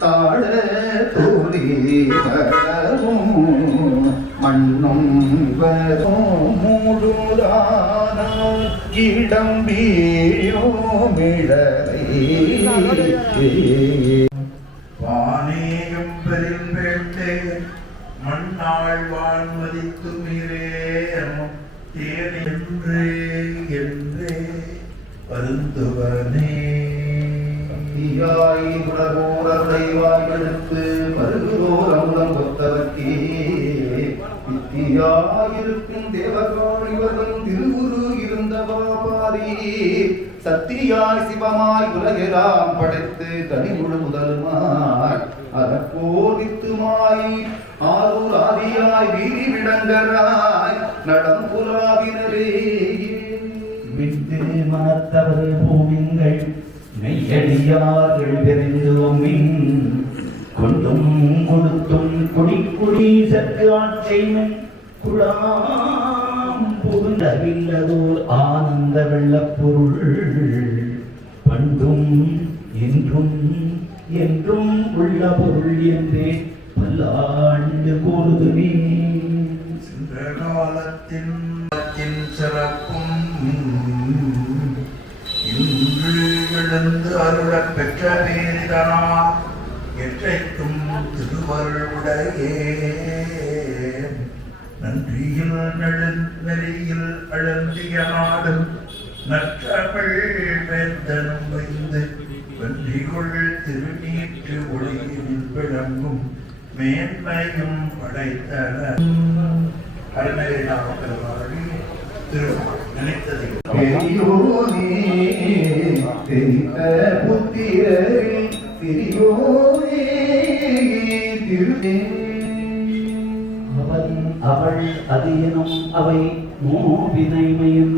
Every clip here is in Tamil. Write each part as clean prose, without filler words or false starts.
தாழ தூளி வரவும் மண்ணும் வரும் மூடுதான இடம் வீழோமிழலை வானேயும் பெரும்பேட்டே மண்ணாள் வான்மதித்துமிரே தேனென்றே என்றே வருந்துவனே தீயாய் குணகோரடைவாய் எடுத்து பருகுதோர் அமுதம் கொத்தவர்க்கே வித்தியாயிருக்கும் தேவகாணி வரும் திருவுரு இருந்த பாபாரி சத்தியாய் சிவமாய் உலகெல்லாம் படைத்து கனிமுழு முதலுமாய் அதற்கோதித்துமாய் ஆரூர் ஆதியாய் வீதி விடங்கராய் நடம்புலாவினரே விட்டு மனத்தவர் பூமிங்கள் மெய்யடியார்கள் விரைந்துவமின் கொண்டும் கொடுத்தும் குடி சற்று ஆட்சைமை குழாம் புகுந்தவில்லதோர் ஆனந்த வெள்ளப்பொருள் பண்டும் என்றும் என்றும் உள்ள பொருள் என்றே பல்லாண்டு கூறுதுமே. சென்ற காலத்தின் சிறப்பும் இன்று எழுந்து அருளப் பெற்ற வேதிதனால் எற்றைக்கும் திருவருளுடையே நன்றியில் நெறியில் அழந்திய நாடும் நற்றமிழ் வேந்தனும் வைந்து வென்றிகொள் திருநீற்று ஒளியில் விளங்கும் மேன்மையும் படைத்தன அருணரை நாமக்கல் நினைத்ததை பெரியோனே தெரிந்த புத்திரரில் சிறியோனே திருவே அவள் அதியனும் அவை மூவினைமையும்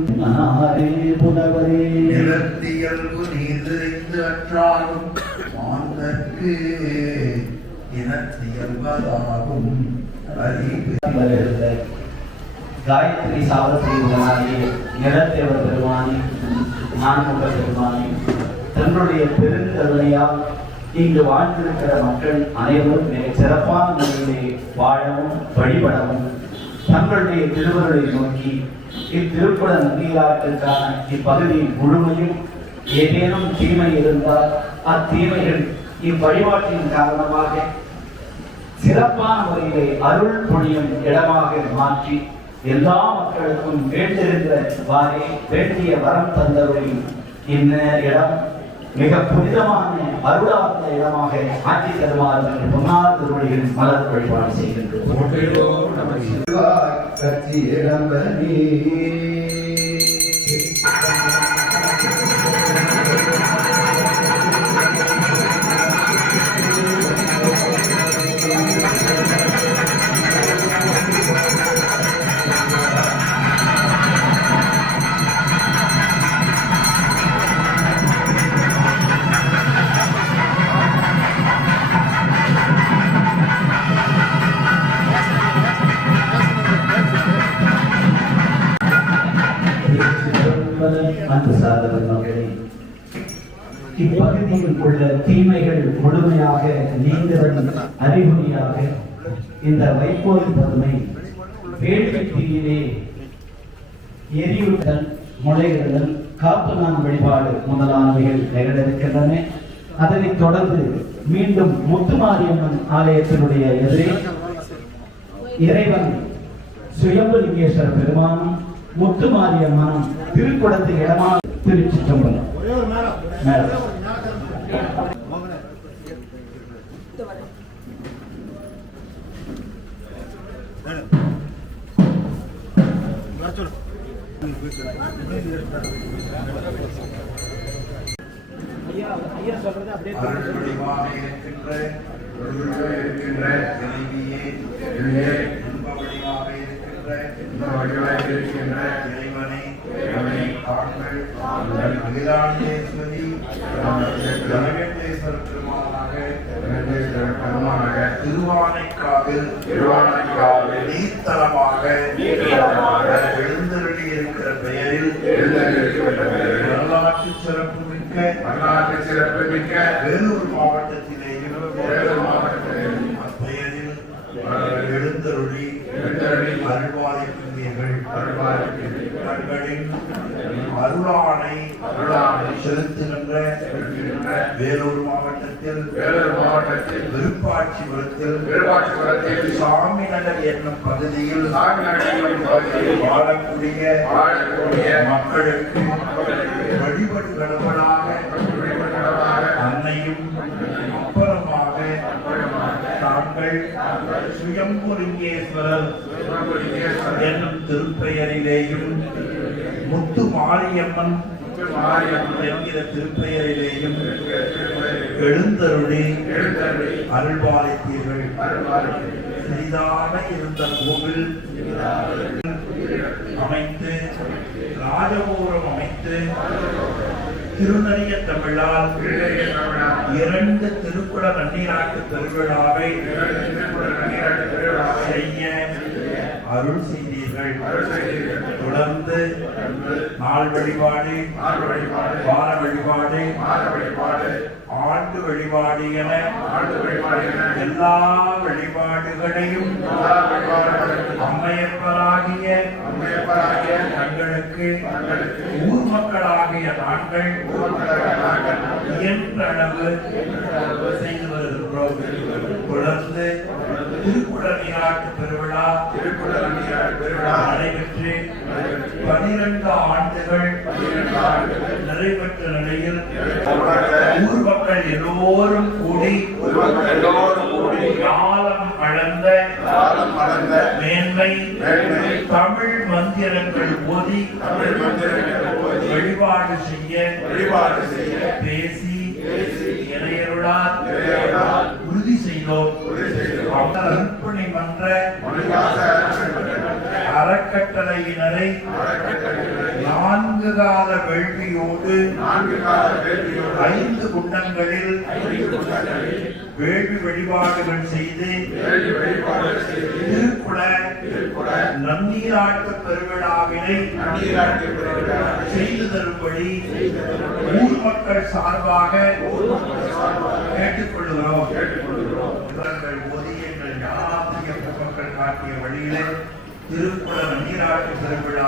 புலவரே நிலத்தியல்பு நீர் தெரிந்து அற்றாலும் மாந்தற்கு இனத்தியல்பதாகும் அறிவு காயத்ரி சாவத்ரி உடனாலே நிலத்தேவர் பெருமானி நான்முக பெருமானி தன்னுடைய பெருங்கருணையால் இங்கு வாழ்ந்திருக்கிற மக்கள் அனைவரும் மிக சிறப்பான முறையிலே வாழவும் வழிபடவும் தங்களுடைய திருவருளை நோக்கி இத்திருக்குட நம்பியாற்றுக்கான இப்பகுதியின் முழுமையும் ஏதேனும் தீமை இருந்தால் அத்தீமைகள் இவ்வழிபாட்டின் காரணமாக சிறப்பான முறையிலே அருள் பொழியும் இடமாக மாற்றி எல்லா மக்களுக்கும் வேண்டியிருந்தவாறே வேண்டிய வரம் தந்தவரை இந்த இடம் மிக புனிதமான அருளார்ந்த இடமாக ஆட்சி தருமாறு பொன்னார் திருவடிகள் மலர் வழிபாடு செய்கின்றோம். அன்பு சார்ந்தவர்களே, இப்பகுதியில் உள்ள தீமைகள் முழுமையாக நீங்குவதன் அறிகுறியாக இந்த வைக்கோல் பதுமை வேள்வி தீயிலே எரியுறுதல் முளையிடுதல் காப்பு நாள் வழிபாடு முதலானவைகள் நிகழவிருக்கின்றன. அதனைத் தொடர்ந்து மீண்டும் முத்துமாரியம்மன் ஆலயத்தினுடைய எதிரே இறைவன் சுயம்பலிங்கேஸ்வர பெருமானும் முத்துமாரியம்மனும் திருக்குடத்து இடமாக திருச்சிற்றம்பலம் திருவானைக்காவில் நீர்த்தலமாக எழுந்தருளி இருக்கிற பெயரில் வரலாற்று சிறப்பு மிக்க வேலூர் மாவட்டத்திலேயும் அருளானை செலுத்துகின்ற வேலூர் மாவட்டத்தில் விருப்பாட்சிபுரத்தில் சாமி நகர் என்னும் பகுதியில் வாழக்கூடிய மக்களுக்கு வழிபடு கடவுளாக அன்னையும் அப்புறமாக தாங்கள் சுயம்புலிங்கேஸ்வரர் என்னும் திருப்பெயரிலேயும் முத்து மாரியம்மன் என்கிற திருப்பெயரிலேயும் எழுந்தருளி அருள்பாலித்தீர்கள். சிறிதாக இருந்த கோவில் அமைத்து ராஜகோபுரம் அமைத்து திருநறிய தமிழால் 2 திருக்குட நன்னீராட்டு திருவிழாவை செய்ய அருள் செய்தீர்கள். தொடர்ந்து நாள் வழிபாடு, வார வழிபாடு, ஆண்டு வழிபாடு என எல்லா வழிபாடுகளையும் அம்மையப்பராகிய தங்களுக்கு ஊர் மக்களாகிய நாங்கள் இயன்றளவு செய்து வருகின்றோம். தொடர்ந்து திருக்குடல் நீராட்டு பெருவிழா நடைபெற்று 12 ஆண்டுகள் நிறைவேற்ற நிலையில் ஊர் மக்கள் எல்லோரும் கூடி ஞானம் அளந்த மேன்மை தமிழ் மந்திரங்கள் ஓதி வழிபாடு செய்ய பேசி இறையருளால் உறுதி செய்தோம். அர்ப்பணி மன்ற அறக்கட்டளையினரை 4 கால வேள்வியோடு 5 குண்டங்களில் வேள்வி வழிபாடுகள் செய்து திருக்குட நன்னீராட்டு பெருவிழாவினை செய்து தரும்படி ஊர் மக்கள் சார்பாக கேட்டுக்கொள்கிறோம். எங்கள் ஞானாசிரிய மக்கள் காட்டிய வழியிலே திருக்குட நன்னீராட்டு பெருவிழா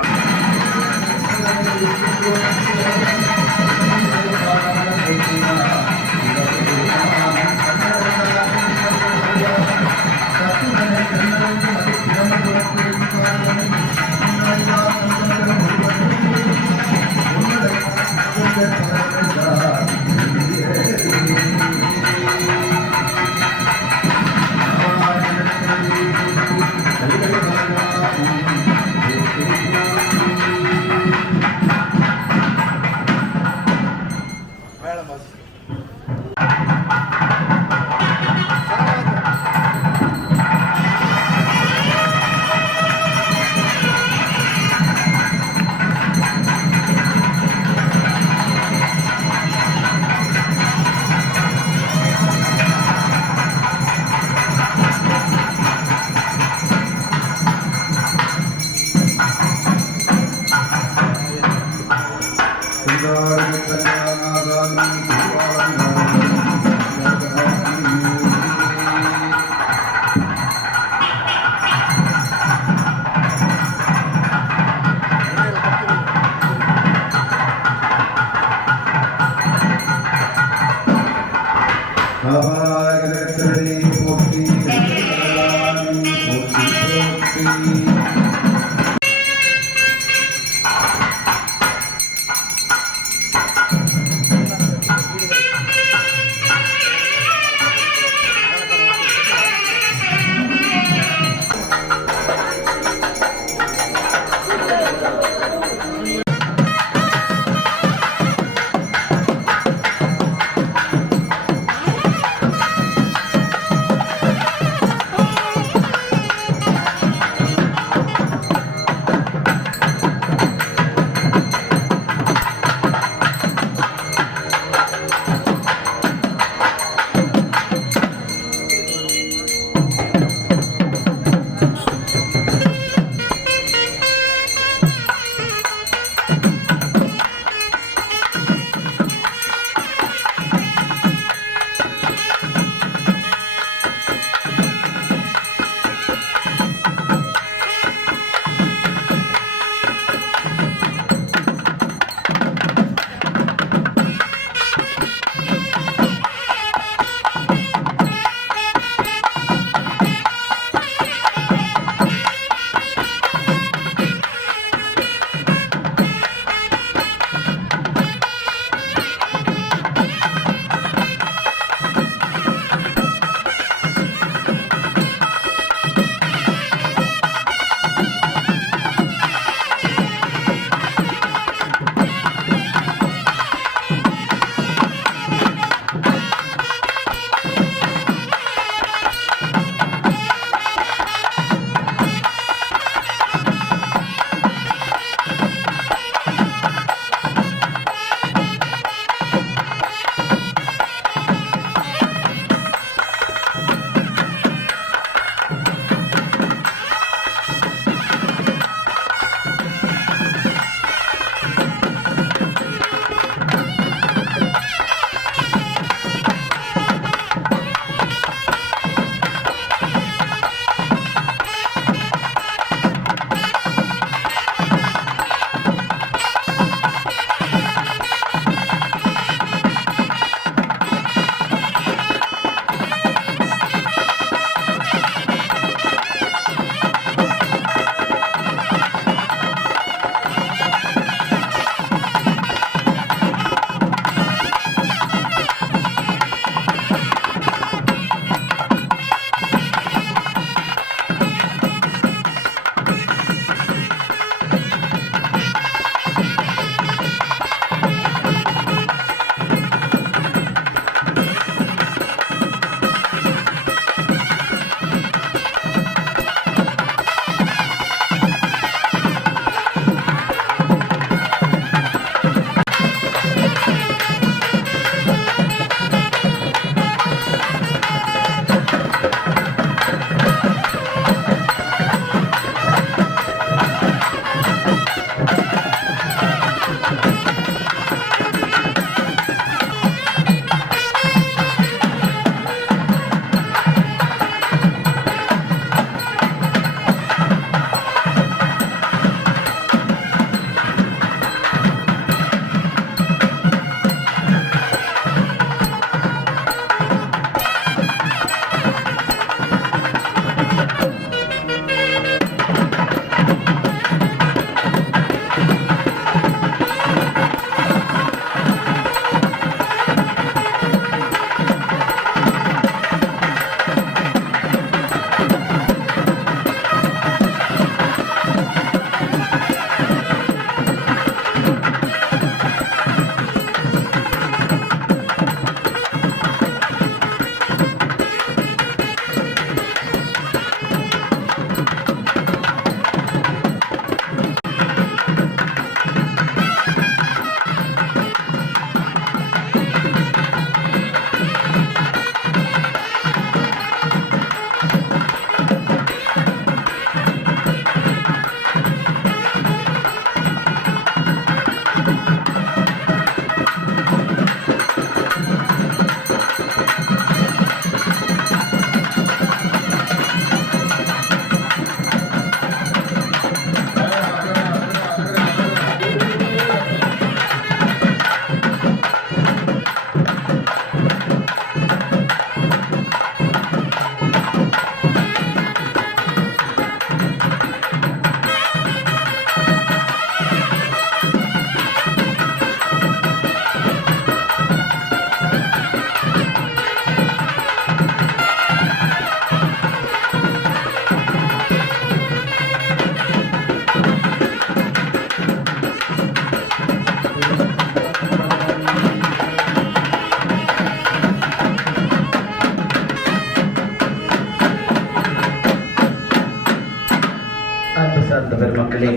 சார்ந்த பெருமக்களே,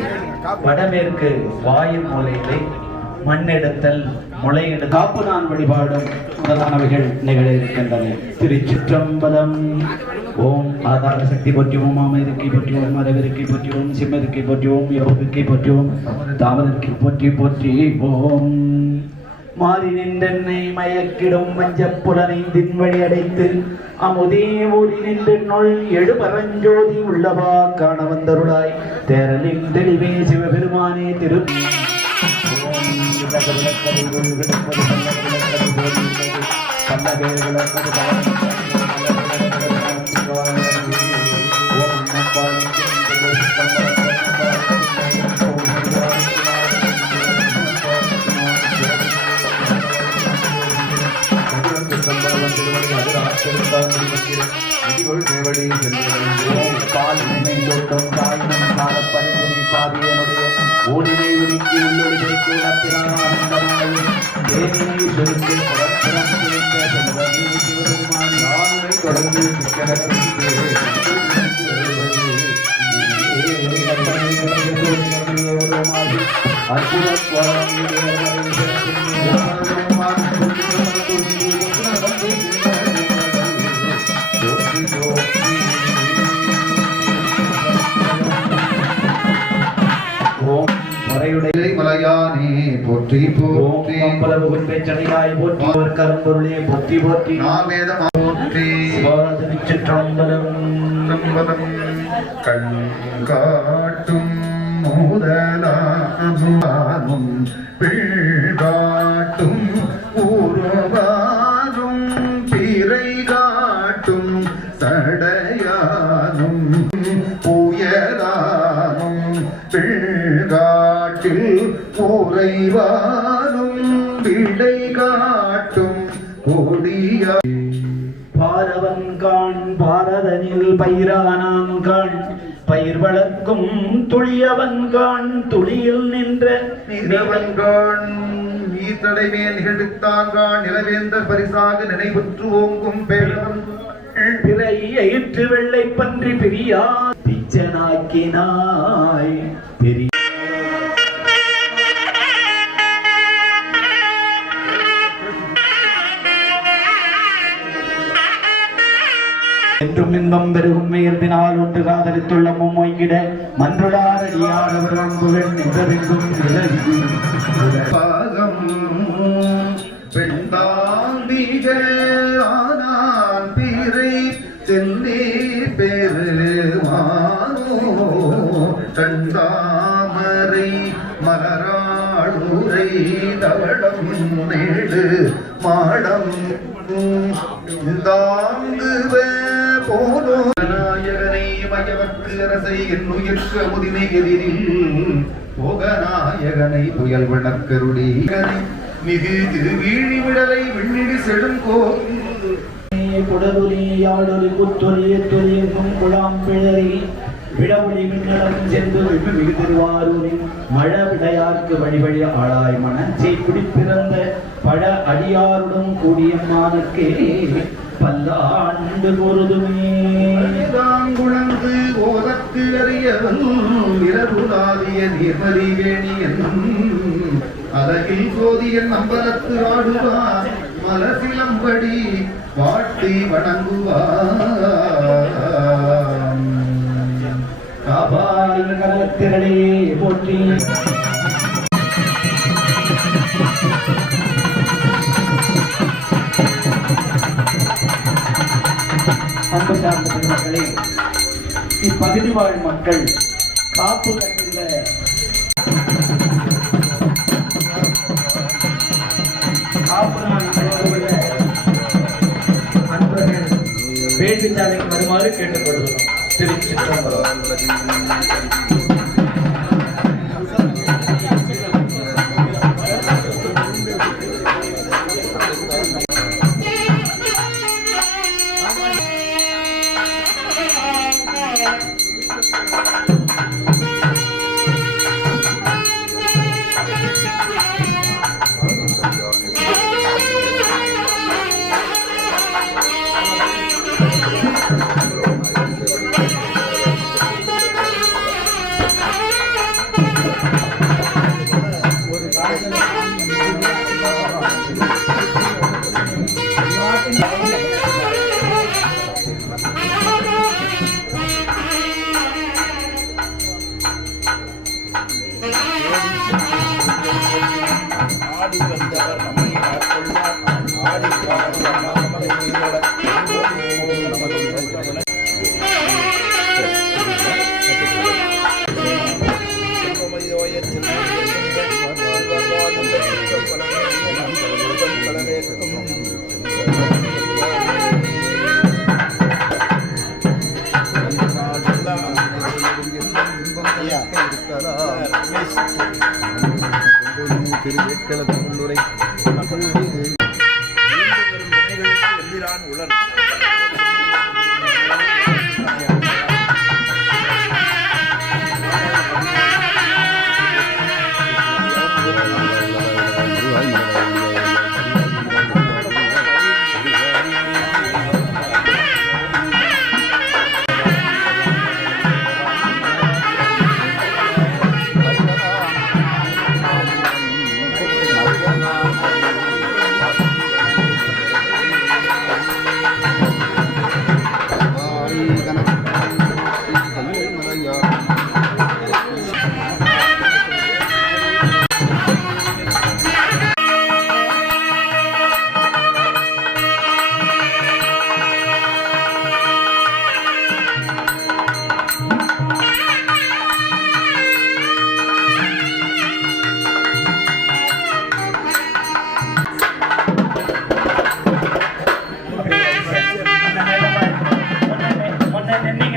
வடமேற்கு வாயு மூலையிலே மண்ணெடுத்தல், முளையிடு, காப்பு நான் வழிபாடும் முதலானவைகள் நிகழ இருக்கின்றன. திருச்சிற்றம்பலம். ஓம் ஆதார சக்தி போற்றுவோம், அமைதிக்கை போற்றுவோம், மரவிற்கை போற்றுவோம், சிம்மதிக்கை போற்றுவோம், யோகிக்கை போற்றுவோம், தாமதற்கை போற்றி போற்றி ஓம். மாறி நின்றென்னை மயக்கிடும் மஞ்சப்புலனை தின்வழி அடைத்து அமுதே ஊறி நின்றென்னுள் எழுபரஞ்சோதி உள்ளவா காண வந்தருளாய் தேரலின் தெளிவே சிவபெருமானே திரு ஓடினை உருக்கி உள்ளொழிதை கூடப்பிரானந்தமாய் தேவினை சுருக்கி பரப்புறம் சுருக்க செல்வமே சிவபெருமானே ஆளுமை தொடர்ந்து மலையானே போற்றி போற்றி, கரும்பொருளே போற்றி போற்றி, நாமேதம் போற்றி, கண்காட்டும் முதலானும் பிள்காட்டும் உருவாரும் பிறை காட்டும் சடையானும் புயலானும் பிள்காட்டில் உறைவானும் விடை காட்டும் கொடியா பாரவன் காண் பாரதனில் பயிரானான் காண் பயிர் வளர்க்கும் துளியவன் காண் துளியில் நின்ற நிலவன் காண் ஈத்தடை மேல் நிகழ்த்தாங்கான் நிலவேந்தர் பரிசாக நினைவுற்று ஓங்கும் பேரவன் பிறை எயிற்று வெள்ளை பன்றி பிரியா பிச்சனாக்கினாய் பெரிய என்றும் இன்பம் பெருகும் இயல்பினால் ஒன்று காதலித்துள்ள மும்மொய்கிட மன்றுளாரடியார் அன்புகள் நின்றெங்கும் பெண்டாந்திகள் ஆனால் பிறை சென்னே பெருமானோ கண்டாமரை மலராளுரை தவளம் நேடு மாடம் தாங்குவ போலோ நாயகனை மயவர்க்கு அரசை என்னுயிர்க்கு அமுதினை எதிரில் போகநாயகனை புயல் வளர்க்கருளி மிகு திருவீழி விடலை விண்ணிடி செடும் கோயில் குடதுலி யாழொலி குத்தொலி எத்தொலி எங்கும் குழாம் பிழறி விடமொழி மின்னலம் சென்று மிகு திருவாரூரின் மழ விடையார்க்கு வழிவழி ஆளாய் மனச்சை குடிப்பிறந்த பழ அடியாருடன் கூடிய மானுக்கே பல்லாண்டு பொருதுமே குழந்து ஓதற்கு அறியவன் இரவுலாதிய நீர்மலி வேணியன் அழகில் சோதியன் அம்பலத்து ஆடுவார் மலசிலம்படி வாட்டி வணங்குவார் காபாலின் கரத்திரளே போற்றி அன்பு சார்ந்த பெருமக்களே, இப்பகுதி வாழ் மக்கள் காப்பு கட்டுள்ள காப்பு நாள் நடைபெறவுள்ள அன்பர்கள் வேள்விச்சாலைக்கு வருமாறு கேட்டுக்கொள்கிறோம். திருச்சிற்றம்பலம்.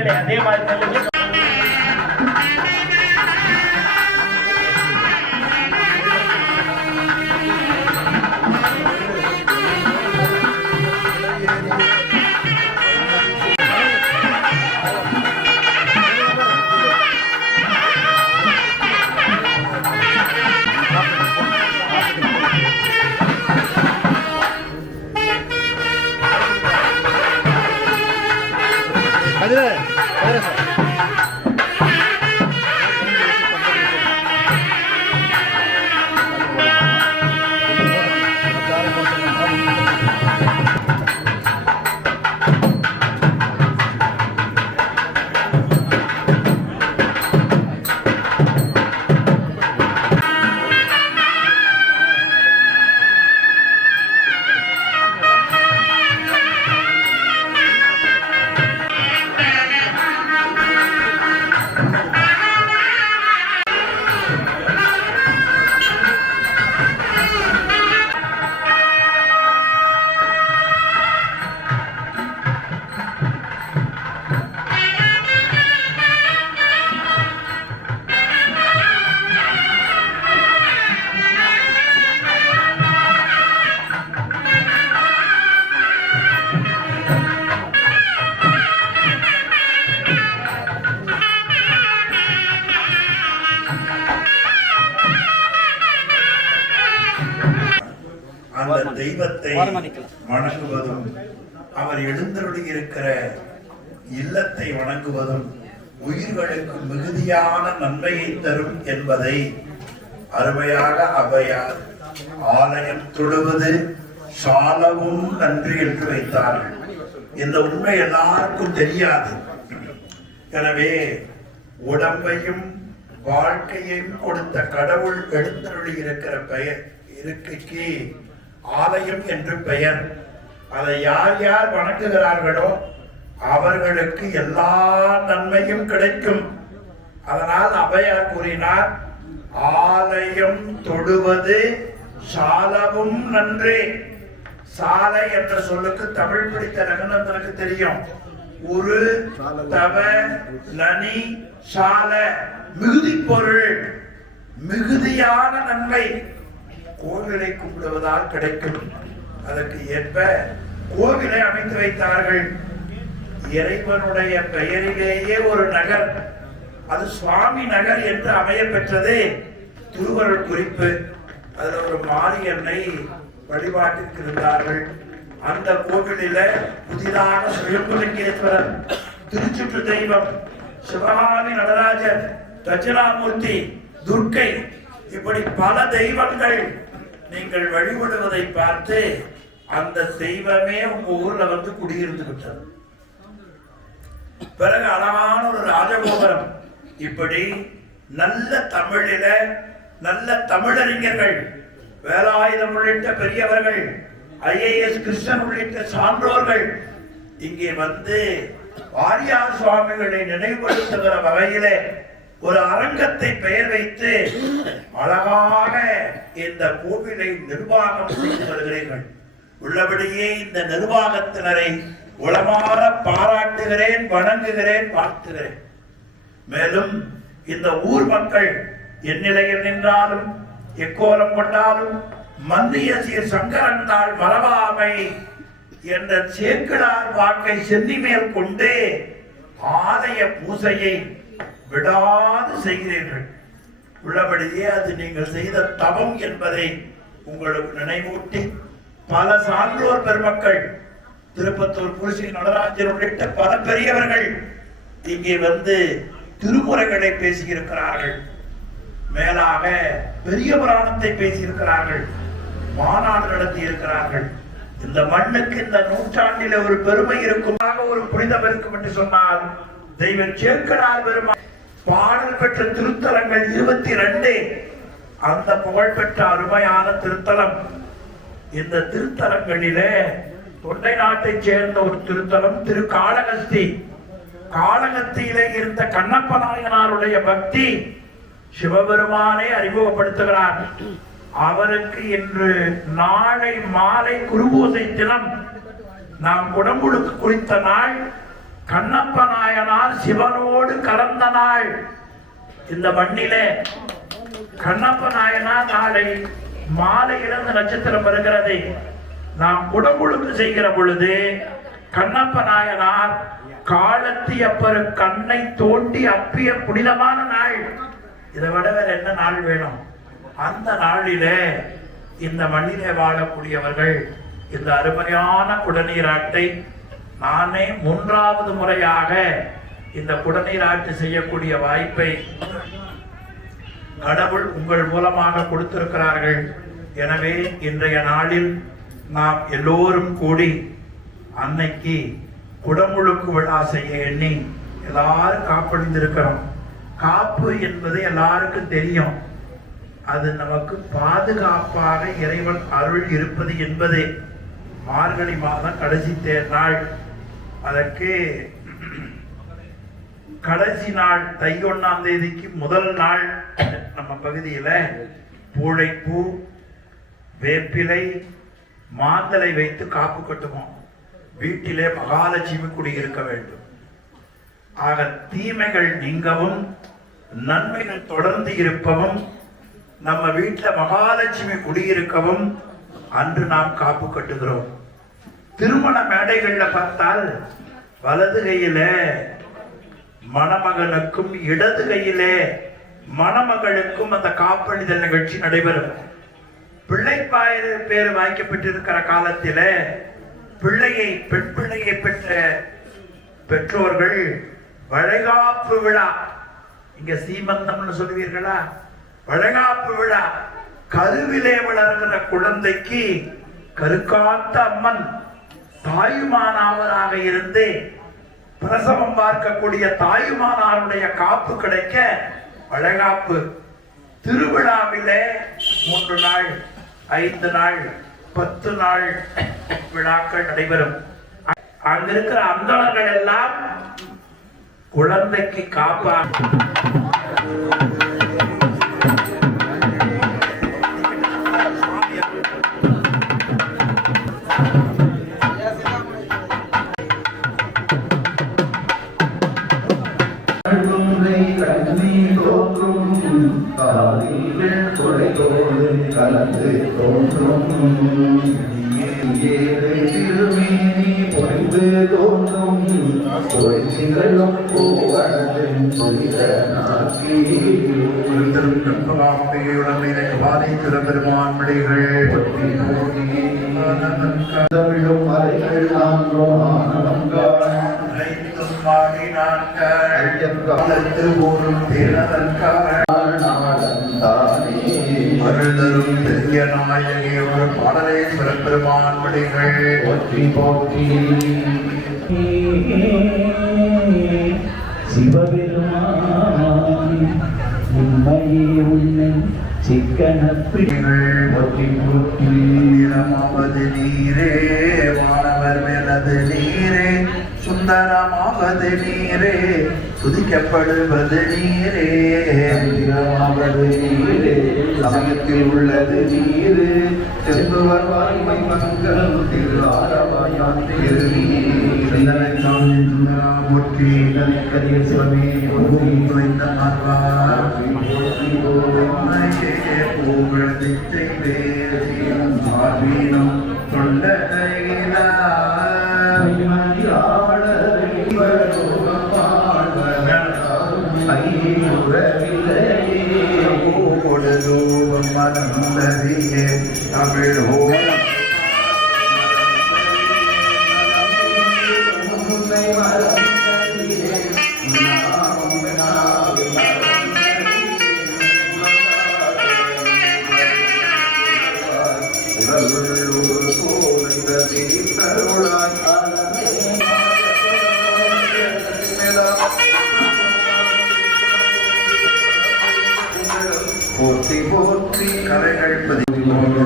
இல்லை அதே மாதிரி நெல்லுங்க. அந்த தெய்வத்தை வணங்குவதும் அவர் எழுந்தருளி இருக்கிற இல்லத்தை வணங்குவதும் உயிர்களுக்கு மிகுதியான நன்மையை தரும் என்பதை அருமையாக அவையார் ஆலயம் தொழுவது சாலவும் நன்றி என்று வைத்தார்கள். இந்த உண்மை எல்லாருக்கும் தெரியாது. எனவே உடம்பையும் வாழ்க்கையையும் கொடுத்த கடவுள் எழுந்தருளி இருக்கிற பெயர் இருக்கைக்கு ஆலயம் என்று பெயர். அதை யார் யார் வணங்குகிறார்களோ அவர்களுக்கு எல்லா நன்மையும் கிடைக்கும். அதனால் அவையார் கூறினார், ஆலயம் தொழுவது சாலவும் நன்றே. சாலை என்ற சொல்லுக்கு தமிழ் பிடித்த ரகுநந்தனுக்கு தெரியும். உரு தவ நனி சால, மிகுதி பொருள், மிகுதியான நன்மை கோவிலை கும்பிடுவதால் கிடைக்கும். அதற்கு ஏற்ப கோவிலை அமைத்து வைத்தார்கள். இறைவனுடைய பெயரிலேயே ஒரு நகர், அது சுவாமி நகர் என்று அமைய பெற்றது திருவருள் குறிப்பு. அதுல ஒரு மாரியன்னை வழிபாட்டிற்கு இருந்தார்கள். அந்த கோவிலில புதிதாக சுயம்புலிங்கேஸ்வரர், திருச்சுற்று தெய்வம், சிவகாமி நடராஜர், தட்சிணாமூர்த்தி, துர்க்கை, இப்படி பல தெய்வங்கள் நீங்கள் வழிபடுவதை பார்த்து அந்த தெய்வமே உங்க ஊர்ல வந்து குடியிருந்து விட்டது. பிறகு அழகான ஒரு ராஜகோபுரம். இப்படி நல்ல தமிழில நல்ல தமிழறிஞர்கள், வேலாயுதம் உள்ளிட்ட பெரியவர்கள், IAS கிருஷ்ணன் உள்ளிட்ட சான்றோர்கள் இங்கே வந்து வாரியார் சுவாமிகளை நினைவுபடுத்துகிற வகையிலே ஒரு அரங்கத்தை பெயர் வைத்து அழகாக இந்த கோவிலை நிர்வாகம் செய்து வருகிறீர்கள். உள்ளபடியே இந்த நிர்வாகத்தினரை உளமாற பாராட்டுகிறேன், வணங்குகிறேன், வாழ்த்துகிறேன். மேலும் இந்த ஊர் மக்கள் எந்நிலையில் நின்றாலும் எக்கோலம் கொண்டாலும் மன்னிய சீர் சங்கரந்தாள் மரபாமை என்ற சேக்கிழார் வாக்கை சென்னி மேல் கொண்டு ஆலய பூசையை விடாது செய்கிறீர்கள். உள்ளபடியே அது நீங்கள் செய்த தவம் என்பதை உங்களுக்கு நினைவூட்டி பல சான்றோர் பெருமக்கள், திருப்பத்தூர் புரிசி நடராஜர் உள்ளிட்ட பல பெரியவர்கள் இங்கே வந்து திருமுறைகளை பேசியிருக்கிறார்கள். மேலாக பெரிய புராணத்தை பேசியிருக்கிறார்கள், மாநாடு நடத்தி இருக்கிறார்கள். இந்த மண்ணுக்கு இந்த நூற்றாண்டில ஒரு பெருமை இருக்குமாக ஒரு புனிதம் இருக்கும் என்று சொன்னால் தெய்வ சேக்கிழார் பெருமாள் பாடல் பெற்ற திருத்தலங்கள் 22. அந்த புகழ்பெற்ற அருமையான திருத்தலம். இந்த திருத்தலங்களிலே தொண்டை நாட்டை சேர்ந்த ஒரு திருத்தலம் திரு காளகஸ்தி. காளகஸ்தியிலே இருந்த கண்ணப்ப நாயனாருடைய பக்தி சிவபெருமானை அறிமுகப்படுத்துகிறார். அவருக்கு இன்று நாளை மாலை குருபூசை தினம். நாம் குடமுழுக்கு குறித்த நாள். கண்ணப்ப நாயனார் சிவனோடு கலந்த நாள் இந்த மண்ணிலே. கண்ணப்ப நாயனார் நாளை மாலையிலிருந்து நட்சத்திரம் வருகிறது. நாம் குடமுழுக்கு செய்கிற பொழுது கண்ணப்ப நாயனார் காலத்தியப்பரு கண்ணை தோண்டி அப்பிய புனிதமான நாள். இதை விட வேற என்ன நாள் வேணும்? அந்த நாளிலே இந்த மண்ணிலே வாழக்கூடியவர்கள் இந்த அருமையான குடநீராட்டை நானே 3வது முறையாக இந்த குடநீராட்டு செய்யக்கூடிய வாய்ப்பை கடவுள் உங்கள் மூலமாக கொடுத்திருக்கிறார்கள். எனவே இன்றைய நாளில் நாம் எல்லோரும் கூடி அன்னைக்கு குடமுழுக்கு விழா செய்ய எண்ணி எல்லாரும் காப்பணிந்திருக்கிறோம். காப்பு என்பது எல்லாருக்கும் தெரியும். அது நமக்கு பாதுகாப்பாக இறைவன் அருள் இருப்பது என்பது. மார்கழி மாதம் கடைசி நாள், அதற்கு கடைசி நாள் தை 1ஆம் தேதிக்கு முதல் நாள் நம்ம பகுதியில பூழைப்பூ, வேப்பிலை, மாந்தலை வைத்து காப்பு கட்டுவோம். வீட்டிலே மகாலட்சுமி குடியிருக்க வேண்டும். ஆக தீமைகள் நீங்கவும் நன்மைகள் தொடர்ந்து இருப்பவும் நம்ம வீட்டில் மகாலட்சுமி குடியிருக்கவும் அன்று நாம் காப்பு கட்டுகிறோம். திருமண மேடைகள்ல பார்த்தால் வலது கையில மணமகனுக்கும் இடது கையிலே மணமகளுக்கும் அந்த காப்பணிதல் நிகழ்ச்சி நடைபெறும். பிள்ளை பேர் வாய்க்கப்பட்டிருக்கிற காலத்தில பெண் பிள்ளையை பெற்ற பெற்றோர்கள் வளைகாப்பு விழா, இங்க சீமந்தம்னு சொல்லுவீர்களா, வளைகாப்பு விழா, கருவிலே வளர்கிற குழந்தைக்கு கருக்காத்த அம்மன் தாயுமானாவதாக இருந்து பிரசவம் பார்க்கக்கூடிய தாயுமானாருடைய காப்பு கிடைக்க வளைகாப்பு திருவிழாவிலே 3 நாள், 5 நாள், 10 நாள் விழாக்கள் நடைபெறும். அங்கிருக்கிற அந்தணர்கள் எல்லாம் குழந்தைக்கு காப்பாற்ற கலந்து தோன்றும் திருமேனி பொறிந்து தோன்றும் பொய்களும் பூவனதின் புனித பெருமான் மடிகள் தமிழும் மலைகள் நான்கும் அருள்தரும் பெரிய நாயகி ஒரு பாடலை சிறப்பெருமான் மடிகள் போற்றி போற்றி. சிவபெருமான் உண்மையே உன்னை சிக்கனப்பிடிகள் போற்றி போற்றி. நிறமாவது நீரே, வானவர் மேலது நீரே, சுந்தரமாவது நீரே, துதிக்கப்படுவது நீரே. நிறமாவது நீரே, சமயத்தில் உள்ளது நீரு, செல்பவர் வாய்மை மங்களம் திரு ஆரவாயான் திருநீர் போற்றி. கதிய சிவமே வைத்த பூங்கள் திச்சை வேசீனம் சாதீனம் தொண்டகையிலா மனந்தரியே தமிழ் போற்றி போற்றி. கலைகள் பதிமூன்று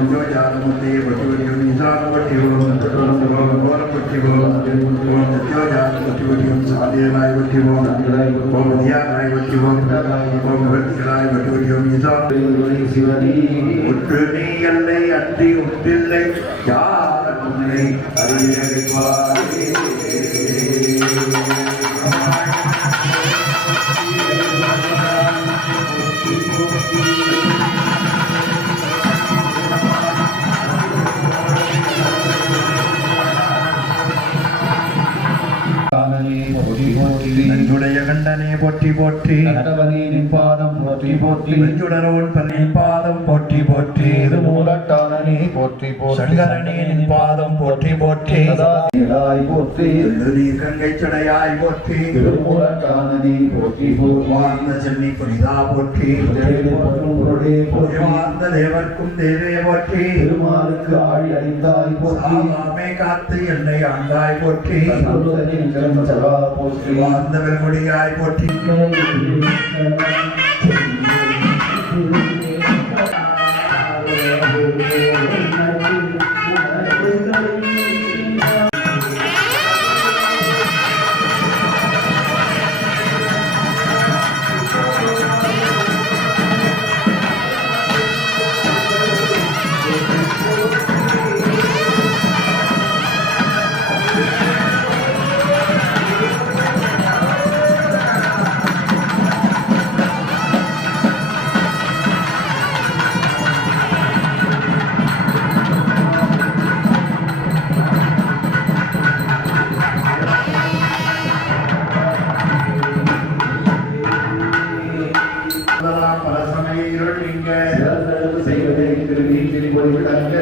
பட்டிவடியும் இசாமபட்டியோம் கோரப்பட்டியோம் பட்டிவடியும் சாதியனாய் பட்டிவோம் ஓம் தியானாய் பட்டிவோம் ஓம் வர்த்திகளாய் பட்டிவடியும் சிவனி ஒற்று நீ எல்லை அன்றி ஒற்றில்லை யார் உன்னை அறியறிவாரே. கண்டனே போற்றி போற்றி நஞ்சுடைய கண்டனே போற்றி போற்றி கண்டவனே நின் பாதம் போற்றி போற்றி நெஞ்சுடரோன் பன்னின் பாதம் போற்றி போற்றி திருமூலட்டானனே போற்றி போற்றி சங்கரனே நின் பாதம் போற்றி போற்றி சதாசிவாய் போற்றி நீர் கங்கை சடையாய் போற்றி திருமூலட்டானனே போற்றி போற்றி வாழ்ந்த சென்னி புனிதா போற்றி பொருளே போற்றி வாழ்ந்த தேவர்க்கும் தேவே போற்றி திருமாலுக்கு ஆழி அளித்தாய் போற்றி சாவாமை காத்து என்னை ஆண்டாய் போற்றி சதா போற்றி வாழ்ந்த வெல்கொடியாய் போற்றி பல சமய இருள் நீங்க செய்வதே திரும்பி போய்விட்டாங்க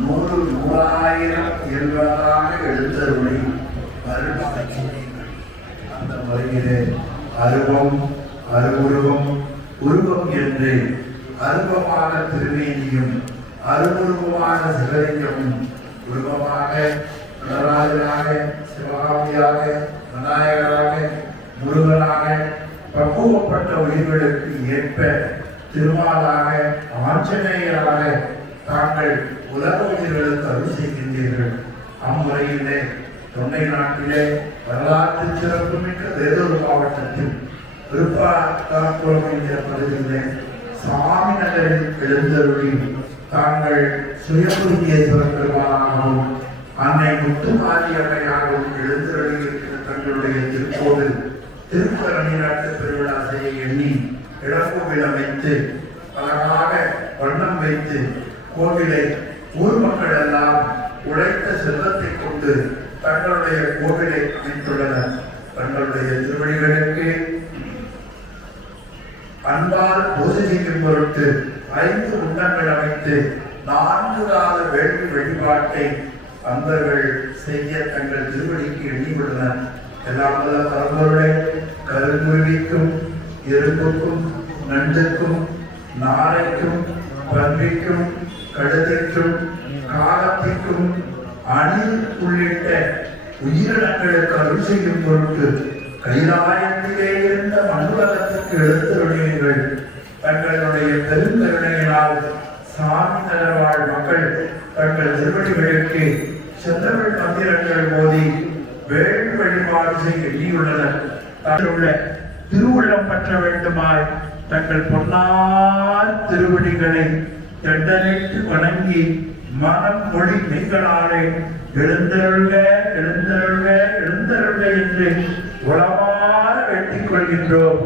நூறு நூறாயிரம் இயல்பாக எழுந்தருளி அந்த முறையிலே அருவம் அருவுருவம் உருவம் என்று அருவமான திருமேனியும் அருவுருவமான சிவலிங்கமும் உருவமாக நடராஜனாக சிவகாமியாக விநாயகராக முருகனாக பக்குவப்பட்ட உயிர்களுக்கு ஏற்ப திருமாலாக ஆஞ்சநேயராக தாங்கள் உலக உயிர்களுக்கு அருள் செய்கின்றீர்கள். அம்முறையிலே தொண்டை நாட்டிலே வரலாற்று சிறப்புமிக்க வேலூர் மாவட்டத்தில் திருப்பாப்புரம் என்கிற பகுதியிலே சாமி நகரில் எழுந்தருளி தாங்கள் சுயபுரியேஸ்வரர் பெருமானாகவும் அன்னை முத்துமாரியம்மையாகவும் எழுந்தருளி இருக்கிற தங்களுடைய திருக்கோவில் திருப்பரணி நாட்டு பெருவிழா செய்ய எண்ணி இளங்கோவில் அமைத்து அழகாக வண்ணம் வைத்து கோவிலை ஊர் மக்கள் எல்லாம் உழைத்த செல்வத்தை கொண்டு தங்களுடைய கோவிலை அமைத்துள்ளனர். தங்களுடைய திருவடிகளுக்கு அன்பால் பூஜை செய்யும் பொருட்டு 5 உண்டங்கள் அமைத்து 4 கால வேள்வி வழிபாட்டை அன்பர்கள் செய்ய தங்கள் திருவடிக்கு எண்ணியுள்ளனர். எல்லாம் வல்ல பரம்பொருளை கருங்குருவிக்கும் எறும்புக்கும் நண்டுக்கும் நாரைக்கும் பன்றிக்கும் கழுதைக்கும் காலத்திற்கும் அணில் உள்ளிட்ட உயிரினங்களுக்கு அருள் செய்யும் பொருட்டு கைலாயத்திலே இருந்த மனுலகத்துக்கு எழுத்தருளியங்கள் தங்களுடைய பெருங்கருணையினால் சாமி நகர் வாழ் மக்கள் தங்கள் திருவடிகளுக்கு செந்தமிழ் மந்திரங்கள் மோதி வேள் வழிபாடு செய்ய எண்ணியுள்ளனர். தங்களுள்ள திருவுள்ளம் பற்ற வேண்டுமாய் தங்கள் பொன்னார் திருவடிகளை தண்டனைத்து வணங்கி மனம் மொழி மெய்களாலே எழுந்தருள்க எழுந்தருள்க எழுந்தருள்க என்று உளமாற வேண்டிக் கொள்கின்றோம்.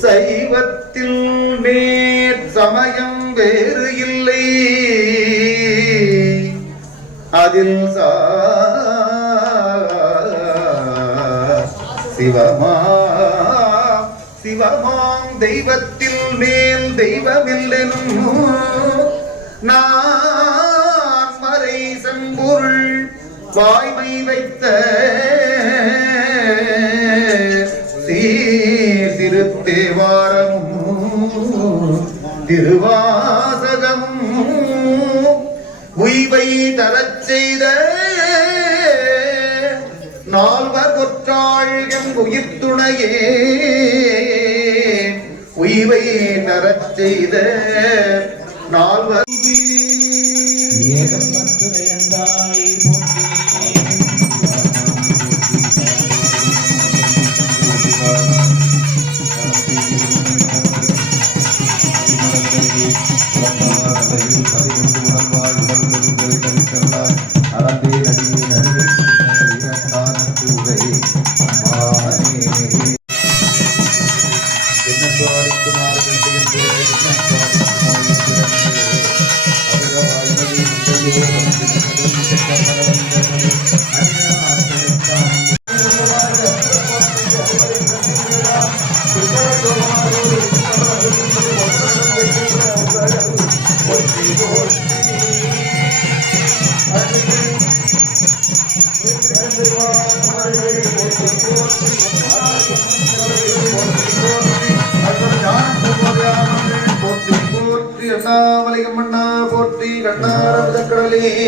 சைவத்தில் நேர் சமயம் வேறு இல்லை, அதில் சிவமாம் தெய்வத்தில் மேல் தெய்வமில்லெனும் நான் மறை செம்பொருள் வாய்மை வைத்த திருத்தேவாரமும் திருவாசகமும் உய்வை தரச் செய்த நால்வர் ஒற்றாழ்கம் உயிர் துணையே, உய்வை தரச் செய்த நால்வர் ஏகம்பத்துரையந்தாய்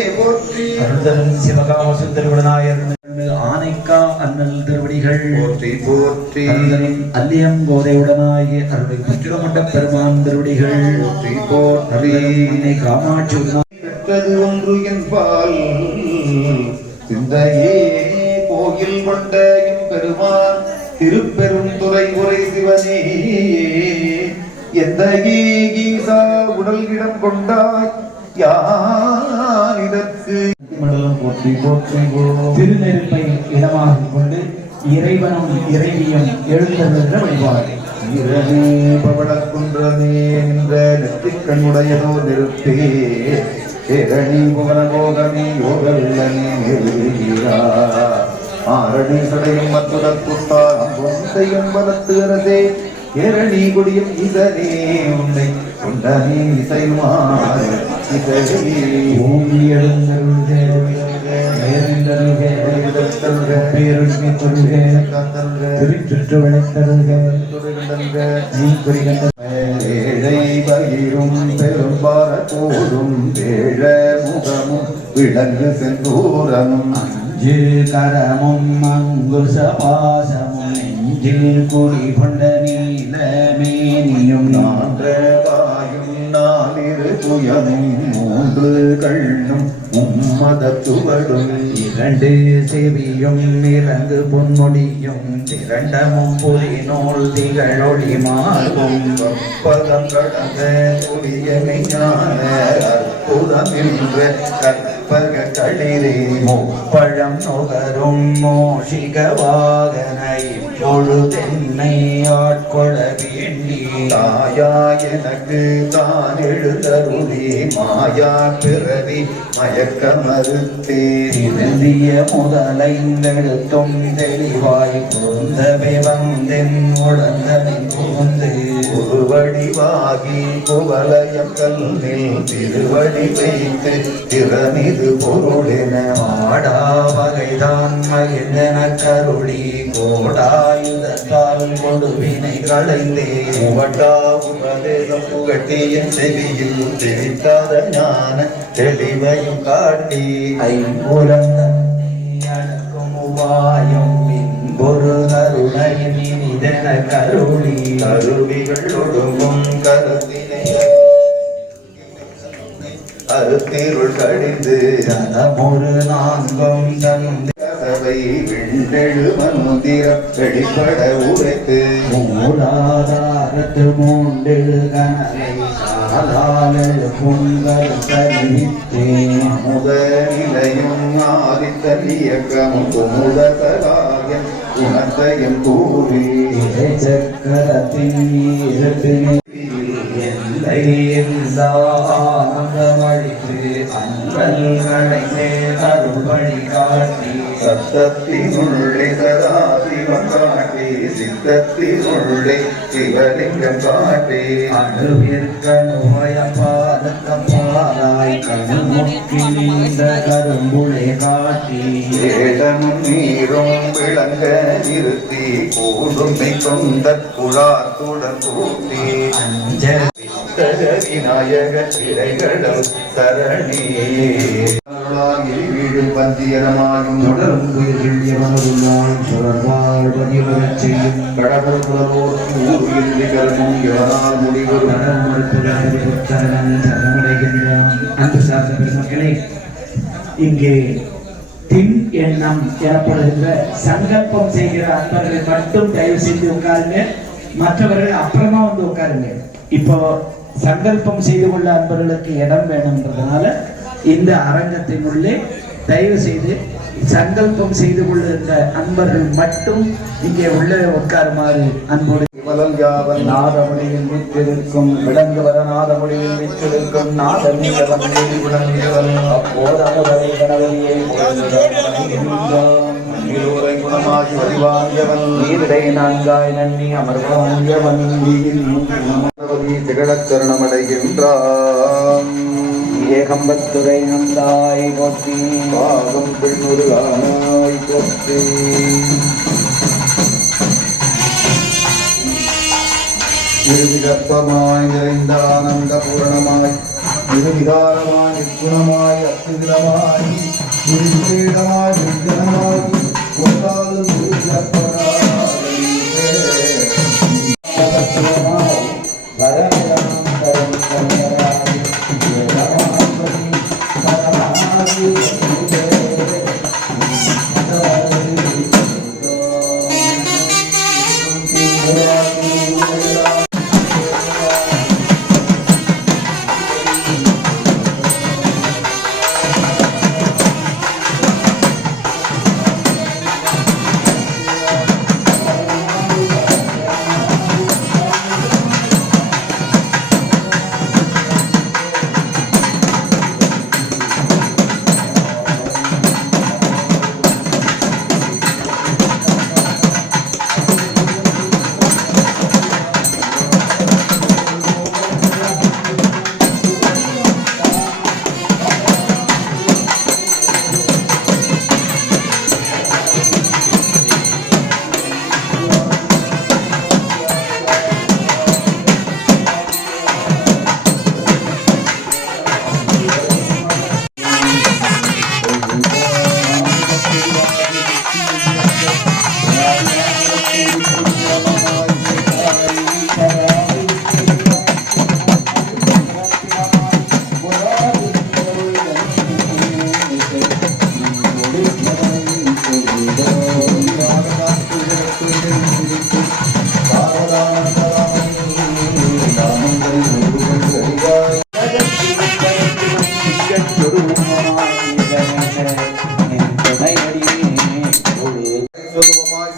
போற்றி. ஆனைக்கா அண்ணல் திருவடிகள் போற்றி போற்றி. அல்லியங்கோதையுடனாகிய அருளை முற்றிடமட்ட பெருமான் திருவடிகள் போற்றி போற்றி. காமாட்சி பெற்றது ஒன்று என்பால் சிந்தையே கோயில் கொண்ட பெருமான் திருப்பெருந்துறை உரை சிவனே, எந்த ஈசா உடல் இடம் கொண்டாய் யான் இதற்கு போற்றி போற்றி. திருநெருப்பை இடமாக கொண்டு இறைவனும் இறைவியும் எழுந்தருகிற வழிபாடு. இரவே பவளக்குன்றமே என்ற நெற்றிக்கண்ணுடையதோ நிறுத்தே, ஏரணி புவனபோகமே யோகவில்லனே நெருகிறா, ஆரணி சடையும் மத்துடற்குத்தார் அம்பொந்தையும் வளர்த்துகிறதே, ஏரணி கொடியும் இதனே உன்னை கொண்டனே இசைமாறு ஓங்கி எழுந்தருள்க பேருண்மை தொழுக திருச்சுற்று விளைத்தருள்க நீ குறிகண்ட ஏழை பகிரும் பெரும்பார போதும் ஏழ முகமும் விலங்கு செந்தூரமும் அஞ்சு கரமும் அங்குச பாசமும் நெஞ்சில் குடி கொண்ட நீலமேனியும் நான்றவாயும் நாலிரு துயமும் மூன்று கண்ணும் மும்மதத்துவடும் இரண்டு செவியும் இறங்கு பொன்மொழியும் திரண்டமும் புரி நூல் திகழொளி மாறும் பதம் கடந்த துரியமை ஞான அற்புதமின்ற கற்பக களிரே முப்பழம் நுகரும் மோஷிக வாகனை பொழுதென்னை ஆட்கொள்ள வேண்டி தாயா எனக்கு தான் எழுதருளி மாயா பிறவி மயக்க மறுத்தே திருந்திய முதலைந்தெழுத்தும் தெளிவாய் பொருந்தவே வந்தென் உடந்தனின் புகுந்து குருவடிவாகி குவலயம் கல்லில் திருவடி வைத்து திறமிது பொருளென ஆடா வகைதான் மகிழ்ந்தன கருளி கோடாயுதத்தால் கொடுவினை களைந்தே உவட்டா உபதேசம் புகட்டிய செவியில் தெரிவிக்காத ஞான தெளிவையும் காட்டி ஐம்புலம் அடக்கும் உபாயம் பின்பொரு கருணையின் இனிதன கருளி அருவிகள் ஒடுங்கும் கருத்தினை அருத்திருள் கடிந்து தனமொரு நான்கும் தந்து சபை விண்டெழு மந்திரம் வெளிப்பட உரைத்து மூலாதாரத்து மூண்டெழு கனலை சாதாளு பொங்கல் சரிவித்தே அமுத நிலையும் ஆதித்த இயக்கமும் குமுத சகாயம் குணத்தையும் கூறி சக்கரத்தின் எல்லை ஆனந்தமளித்து அன்பல்களை அருள்வழி காட்டி சத்தத்தினுள்ளே சதாசிவம் காட்டி சித்தத்தினுள்ளே சிவலிங்கம் காட்டி அணுவிற்கணுபாதக்கப்பாலாய் கணுமுக்கி நீண்ட கரும்புளை காட்டி ஏழமும் நீரும் விளங்க நிறுத்தி கூடுமை கொண்ட குழாத்துடன் கூட்டி விநாயக சிறைகளும் சரணி வீடும் பந்தியனமாயும் தொடரும் எவனருள்ளான் சுரர்வாழ் பதிவரச் செய்யும் கடவுள் புலவோர்க்கு ஊரில் நிகழ்வும் எவனால் முடிவரும் அன்பு சார்ந்த பெருமக்களே, இங்கே தின் எண்ணம் எனப்படுகின்ற சங்கல்பம் செய்கிற அன்பர்கள் மட்டும் தயவு செய்து உட்காருங்க, மற்றவர்கள் அப்புறமா வந்து உட்காருங்க. இப்போ சங்கல்பம் செய்து கொள்ள அன்பர்களுக்கு இடம் வேணும்ன்றதுனால இந்த அரங்கத்தினுள்ளே தயவு செய்து சங்கல்பம் செய்து கொள்ளுகின்ற அன்பர்கள் மட்டும் இங்கே உள்ளே உட்காருமாறு அன்போடு நாதமொழியில் விற்றிருக்கும் விளங்குவர நாதமொழியில் விற்றிருக்கும் நாதமொழியவன் விளங்குவன் அப்போதமுதலை கணவதியை குணமாகி வடிவாங்கியவன் நீரிடை நான்காய் நன்னி அமர்வாங்கியவன் திகழச்சரணமடைகின்றான் ஏகம்பத்துரை நந்தாய் போற்றி பாகம் பெண்ணுருகானாய் போற்றி நிர்விகற்பமாய் நிறைந்த ஆனந்த பூரணமாய் நிர்விகாரமாய் நிர்குணமாய் அத்துவிதமாய் நிர்வேடமாய் நிர்ஜனமாய் கொண்டாது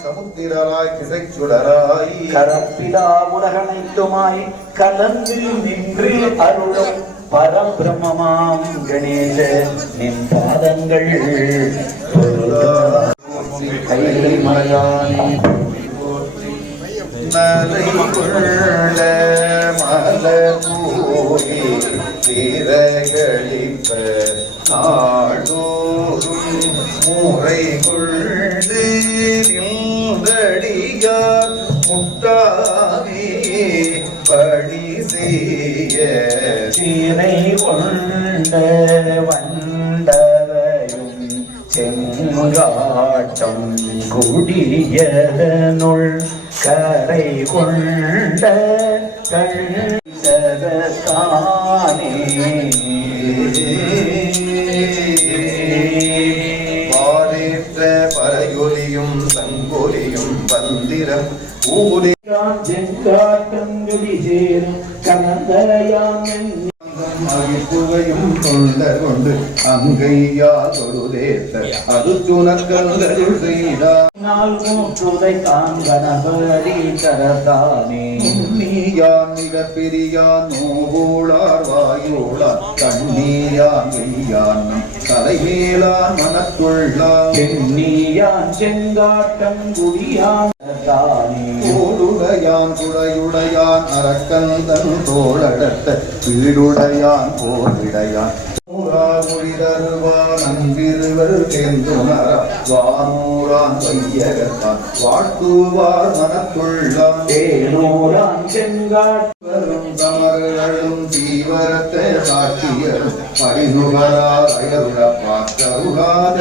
சமுத்திரராய் திசைச்சுடராய் கரப்பிலா உலகனைத்துமாய் கலந்து நின்று அருளும் பரபிரம்மமாம் கணேச நின் பாதங்கள் மலையானி மலை கொள்ள மலர் பூரி திரகளிப்ப நாடோறும் முறை கொண்டு நின்றடியார் முட்டாமே படி செய்ய சீனை கொண்ட வண்டரையும் செங்காட்டம் குடியனுள் கரை கொண்ட கண்ணதானே பாடேற்ற பறையொலியும் சங்கொலியும் பந்திரம் ஊரே செங்காட்டங்குடி சேரும் கலந்தயான் புகையும் கொண்ட கொண்டு அங்கையா தொழுதேத்த அது துணக்கருள் செய்தார் மூற்றுதை காண்கணபதி தரத்தானே நீயான் மிக பெரியான் நோவோளார் வாயோளார் கண்ணீயான் வெய்யான் தலைமேலான் மனத்துள்ளான் சென்னியான் செங்காட்டம் குடியான் தானே தோளுடையான் குடையுடையான் அரக்கந்தன் தோளடத்த வீடுடையான் போரிடையான் மொழிதருவான் அன்பிருவர் தேர்ந்துணர வானூரான் வையகத்தான் வாழ்த்துவார் மனத்துள்ளான் தேனூரான் செங்காட்டும் தமர்களும் தீவரத்தை சாட்சியரும் படிநுகரார் அயருளப்பாக்கருளாத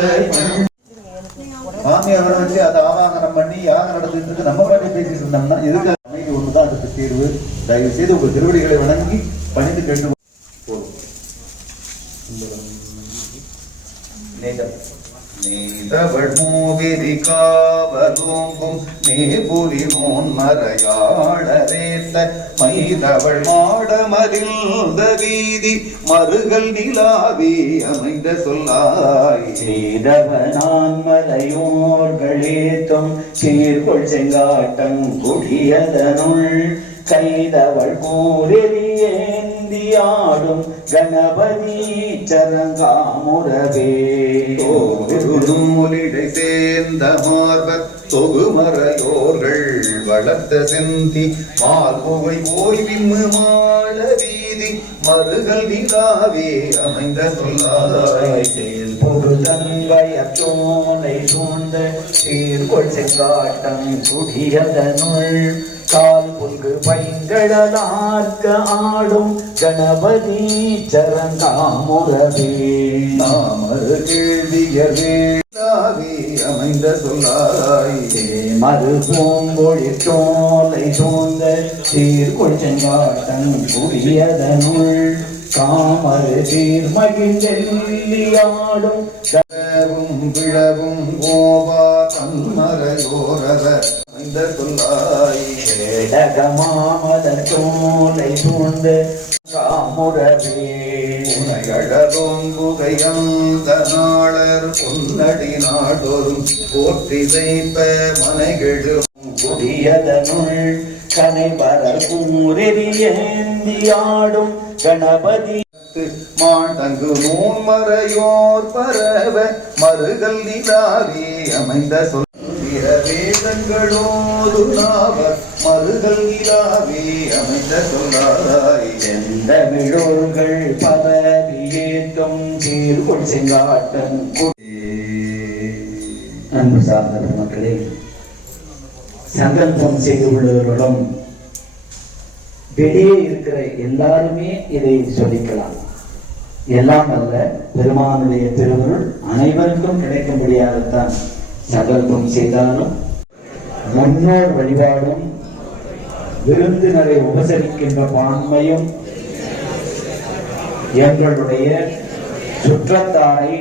சாமி அவரை வச்சு அதை ஆவாகனம் பண்ணி யாகம் நடந்துட்டு இருக்கு. நம்ம பாட்டி பேசிட்டு இருந்தோம்னா எதுக்கு அமைதி ஒண்ணுதான் அதுக்கு தீர்வு. தயவு செய்து உங்கள் திருவடிகளை வணங்கி பணிந்து கேட்டு நீதவள் மூவிரி காவலோங்கும் மேபுரி நோன் மறையாளரேத்த மைதவள் மாடமறிந்த வீதி மறுகள் நிலாவி அமைந்த சொல்லாய் செய்தவனான் மலையோர்களேத்தும் சீர்கொள் செங்காட்டம் குடியதனுள் கைதவள் கூரெறியேந்தியாடும் கணபதி சரங்காமுரவே நூலிடை சேர்ந்த மார்பத் தொகுமறையோர்கள் வளர்த்த செந்தி மால்புகை ஓய்விம்மு மாள வீதி மறுகள் நிலாவே அமைந்த சொல்லாய் பொருதங்கயத்தோலை சூழ்ந்த சீர்கொள் செங்காட்டம் குடியதனுள் கால் புல்கு பைங்கடலார்க்க ஆடும் கணபதி சரங்காமுரவே நாமரு கேள்வியவே அமைந்த சொல்லாய் மறு பூங்கொழி தோலை சூழ்ந்த சீர்கொள் செங்காட்டம் குடியதனுள் காமரு சீர்மகிழ்ந்தெல்லியாடும் பிழவும் கோபா தன்மரையோரவர் அமைந்த சொல்லாய் கேடகமாமலர் தோலை சூழ்ந்த காமுரவே உனையழகோங்குகையந்த நாளர் பொன்னடி நாடொரும் போற்றி செய்ப்ப மனைகெடும் குடியதனுள் கனைவரர் கூரெறியேந்தியாடும் கணபதி மாண்டங்கு நூன் மறையோர் பரவ மறுகள் நிலாவே அமைந்த சொல் வேதங்களோடு நாவர் மறுகள் நிலாவே அமைந்த சொல்லாய் செந்தமிழோர்கள் பதவியேற்றும் சீர்கொள் செங்காட்டம் அன்பு சார்ந்த மக்களே, சங்கல்பம் செய்து கொள்வர்களும் வெளியே இருக்கிற எல்லாருமே இதை சொல்லிக்கலாம். எல்லாம் அல்ல, பெருமானுடைய திருவருள் அனைவருக்கும் கிடைக்கும்படியாகத்தான் சங்கல்பம் செய்தாலும் முன்னோர் வழிபாடும் விருந்தினரை உபசரிக்கின்ற பான்மையும் எங்களுடைய சுற்றத்தாரை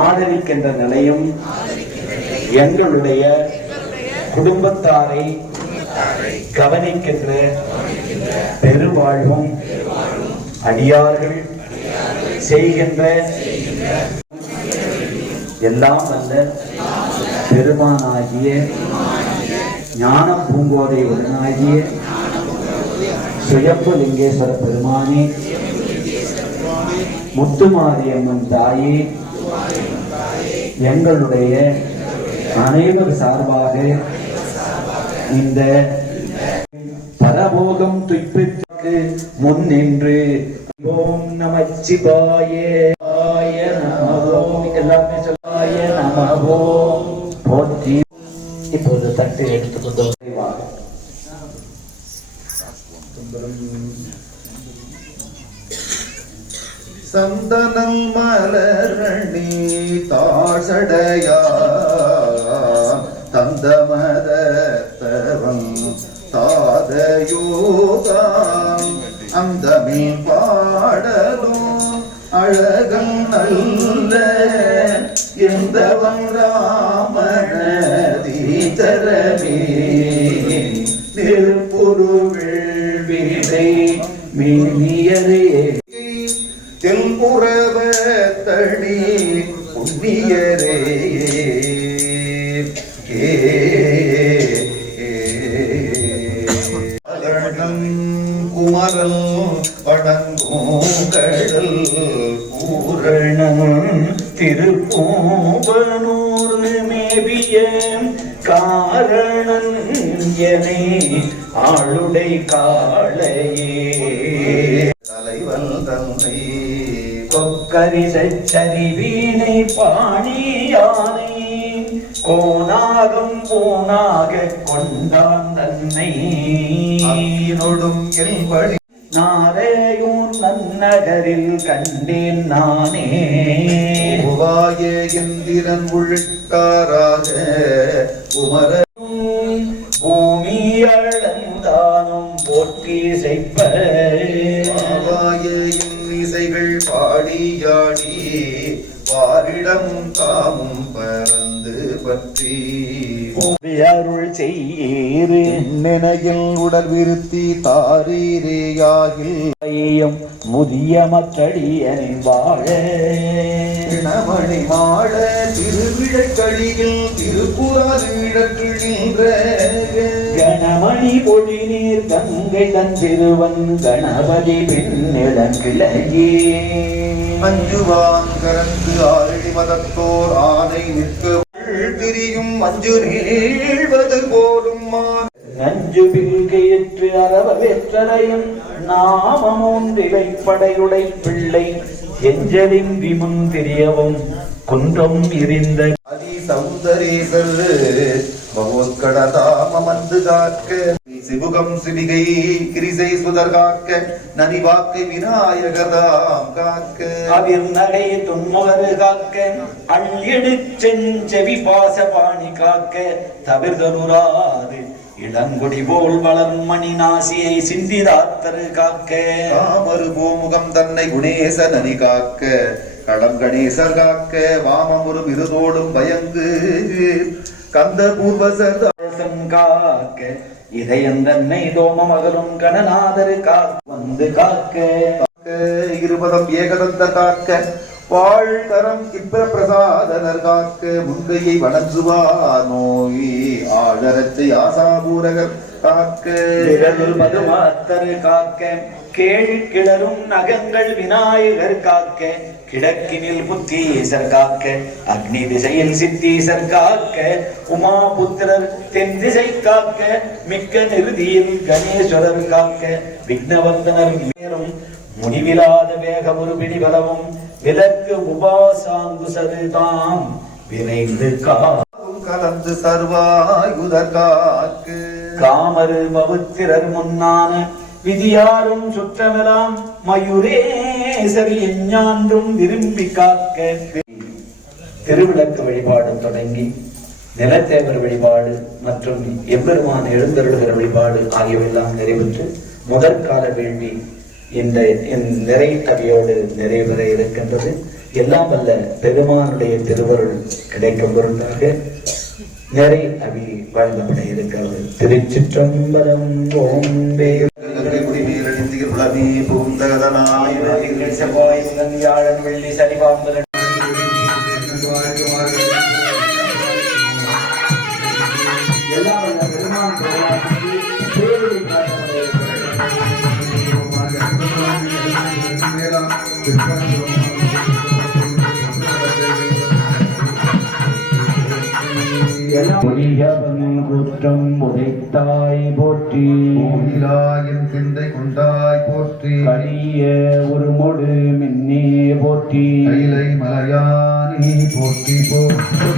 ஆதரிக்கின்ற நிலையும் எங்களுடைய குடும்பத்தாரை கவனிக்கின்ற பெருவாழ்வும் அடியார்கள் செய்கின்ற எல்லாம் அல்ல பெருமானாகிய ஞான பூங்கோதை உடனாகிய சுயம்பு லிங்கேஸ்வர பெருமானே, முத்துமாரியம்மன் தாயே, எங்களுடைய அனைவர் சார்பாக இந்த பரபோகம் துய்ப்பிற்கு முன் நின்று ஓம் நமச்சிவாய நமவோம் எல்லாமே சொல்லாய நமவோம் போற்றி. இப்போது தட்டு எடுத்துக்கொண்டு விரைவாக சந்தனம் மலரணி தாசடையா தந்தமதத்தவம் தாதயோகாம் அந்தமே பாடலும் அழகன் நல்ல எந்தவன் ராமணதீச்சரமே திருப்புருவில் விதை மீனியரே தென்புறவத்த புண்ணியரே குமரல் வணங்கும் கடல் பூரணம் திருப்பூவனூர் மேவிய காரணன் எனை ஆளுடை காளையே தலைவன் தன்னை கொக்கரிசரி வீணை பாணியானை கோணாகம் பூணாக கொண்டான் தன்னை நொடும் எல்படி நாரையூர் நன்னகரில் கண்டேன் நானே உவாய எந்திரன் உழுக்காராக குமர பூமி அளந்தானும் போற்றி செய்ப்ப ஆவாய இசைகள் பாடியாடி பாரிடம் தாமும் பறந்து பற்றி அருள் செய்யேறு நினையில் உடல் விருத்தி தாரீரேயாகில் ஐயம் முதிய மற்றடியனின் வாழ பிணமணி மாட திருவிழக்கழியில் திருப்புறாவிழக்கு நின்ற கணமணி பொடி நீர் கங்கை தன் திருவன் கணபதி பின்னிடம் கிளையே அஞ்சுவாங்கரந்து ஆரடி மதத்தோர் ஆனை நிற்க திரியும் மஞ்சு நீழ்வது போலும் நஞ்சு பில்கையற்று அரவ வெற்றலையும் நாமமூன்றிலை படையுடை பிள்ளை எஞ்சலின் விமுன் தெரியவும் குன்றம் இருந்த அதி சௌந்தரேசர் மகோத்கடதாம வந்து காக்க சிவுகம் சிவிகை கிரிசை சுதர் காக்க நனிவாக்கை விநாயகதாம் காக்க அவிர் நடை துன்முகரு காக்க அள்ளெடு செஞ்செவி பாசபாணி காக்க தவிர்தருராது இளங்குடி போல் வளரும் மணி நாசியை சிந்திதாத்தரு காக்க காமரு கோமுகம் தன்னை குணேச நனி காக்க களம் கணேசர் காக்க வாமம் ஒரு விருதோடும் பயங்கு கந்த பூர்வசர் காக்க இதயம் தன்னை தோம மகரும் கணநாதரு காக்க வந்து காக்க இருபதம் ஏகதந்த காக்க வாழ்கரம் இப்ர பிரசாதனர் காக்க முன்கையை வணங்குவார் நோய் ஆழரச்சை ஆசாபூரகர் காக்க விரல் மதுமாத்தரு காக்க கேள் கிளரும் நகங்கள் விநாயகர் காக்க கிழக்கினில் புத்தீசர் காக்க அக்னி திசையில் சித்தீசர் காக்க உமா புத்திரர் தென் திசை காக்க மிக்க நிறுதியில் கணேஸ்வரர் காக்க விக்னவர்தனர் மேலும் முடிவிலாத வேகமுறு பிடிபலவும் விலக்கு உபாசாங்குசது தாம் விரைந்து கலந்து சர்வாயுதர் காக்கு காமரு பவுத்திரர் முன்னான விதியாரும் சுற்றமெல்லாம் மயூரேசரி எஞ்ஞான்றும் விரும்பி காக்க திருவிளக்கு வழிபாடு தொடங்கி நிலத்தேவர் வழிபாடு மற்றும் எம்பெருமான் எழுந்தருளுகிற வழிபாடு ஆகியவையெல்லாம் நிறைவேற்று முதற்கால வேள்வி இந்த நிறை கவியோடு நிறைவேற இருக்கின்றது. எல்லாம் வல்ல பெருமானுடைய திருவருள் கிடைக்கும் பொருளாக நிறை கவி வழங்கப்பட இருக்கிறது. திருச்சிற்றம்பலம். ஓம் செவ்வாய் புதன் வியாழன் வெள்ளி சனி பாம்பு எல்லாம் வல்ல பெருமான் குற்றம் உதைத்தாய் போற்றி கோயிலாயின் சிந்தை கொண்டாய் போற்றி கரிய ஒரு மொடு மின்னே போற்றி கைலை மலையானி போற்றி போற்றி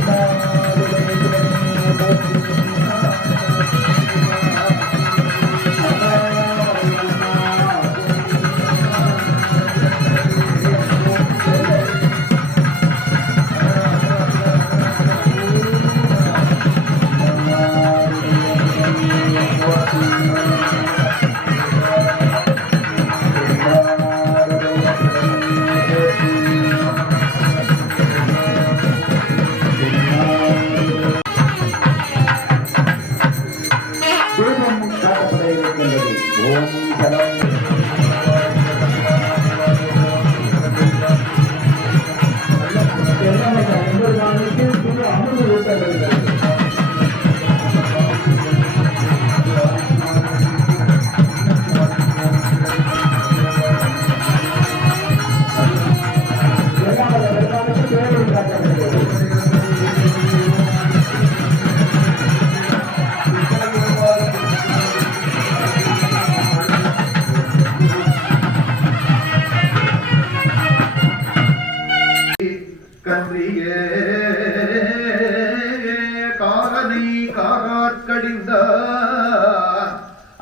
நமக்கடிந்தார்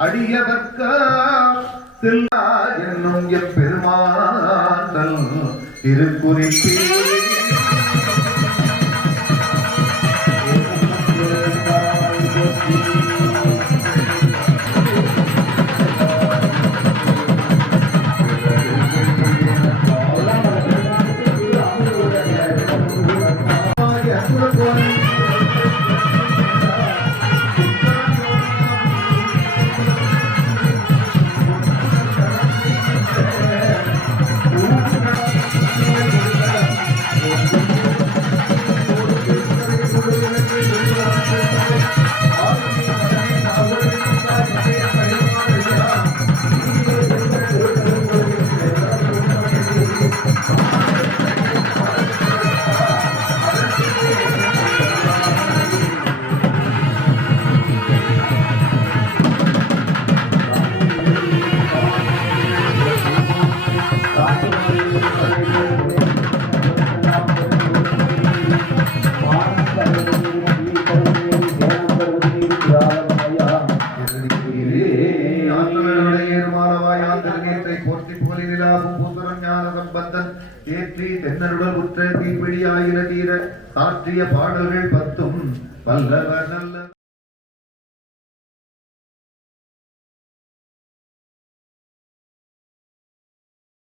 அடியவர்க்கா என்னும் எப்பெருமாந்தல் திருக்குறிப்பே தீப்பிடியாயிர தீர சாற்றிய பாடல்கள் 10 வல்லவர் நல்ல